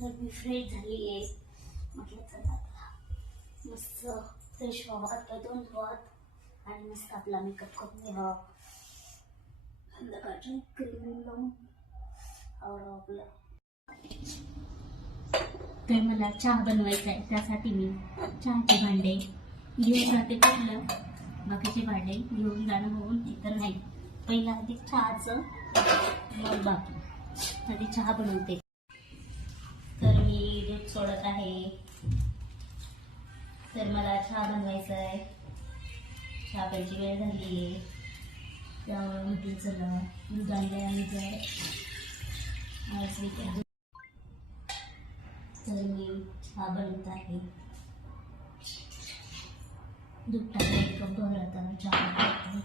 तर मी फ्रेश झाली आहे. म्हटलं चला. मस्त फ्रेश व्हावं. हात दोन धुवात आणि मस्त आपला मेकअप करून घ्यावा. संध्याकाळची क्रीम लावून आवरावं आपलं. तर मला चहा बनवायचा आहे. त्यासाठी मी चहाचे भांडे घेऊन जाते कुठलं बाकीचे भांडे घेऊन जाणं होऊन इतर नाही. पहिला आधी चहाचं मग बाकी. आधी चहा बनवते. सोडत आहे. तर मला चहा बनवायचा आहे चहा प्यायची वेळ झाली आहे. त्यामुळे म्हटलं चला दूध आणलं आणि जर आज मी तर मी चहा बनवत आहे. दूध टाकलं एक कप भरत चहा टाकते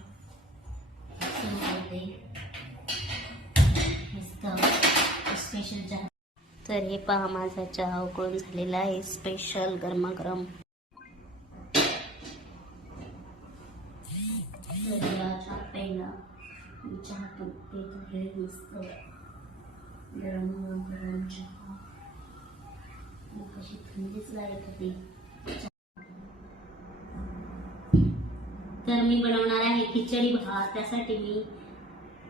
सुरू करते. स्पेशल चहा. तर हे पहा माझा चहा उकळून झालेला आहे. स्पेशल गरमागरम. तर चहा प्यायला मी चहा पण पेत. आहे मस्त गरम गरम चहा. कशी थंडीच लागत होती. तर मी बनवणार आहे खिचडी भात. त्यासाठी मी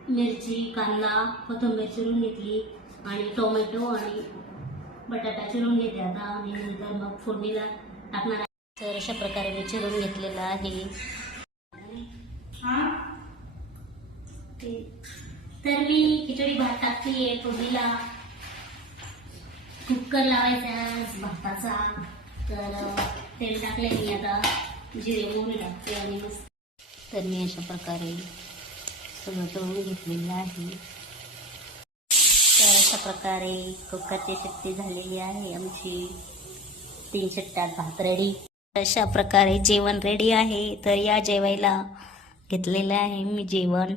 मिरची कांदा कोथिंबीर चिरून घेतली. आणि टोमॅटो आणि बटाटा चिरून घेते. आता आणि नंतर मग फोडणीला टाकणार आहे. तर अशा प्रकारे मी चिरून घेतलेलं आहे. ते- तर मी खिचडी भात टाकते फोडणीला. कुकर लावायचा भाताचा. तर तेल टाकले मी आता. जिरे मोहरी टाकते आणि मस्त. तर मी अशा प्रकारे सगळं तळून घेतलेलं आहे. अशा प्रकारे कुकरची शिट्टी झालेली आहे आमची तीन शिट्ट्यात भात रेडी अशा प्रकारे जेवण रेडी आहे. तर या जेवायला घेतलेलं आहे मी जेवण.